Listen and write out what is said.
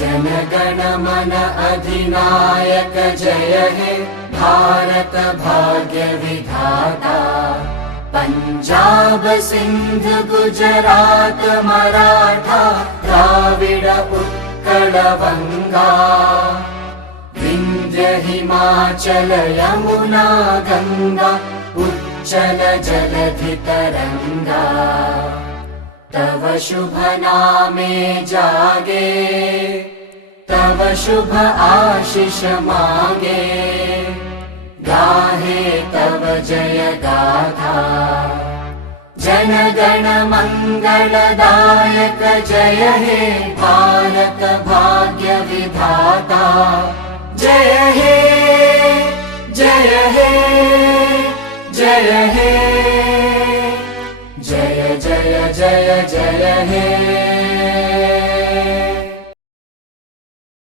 जनगण मन अधिनायक जय हे भारत भाग्य विधाता। पंजाब सिंध गुजरात मराठा द्राविड उत्कल बंगा। विंध्य हिमाचल यमुना गंगा उच्चल जलधि तरंगा। तव शुभ नामे जागे तव शुभ आशीष मांगे। गाहे तव जय गाथा जन गण मंगलदायक जय हे भारत भाग्य विधाता। जय हे जय हे जय हे जय जय जय जय हे।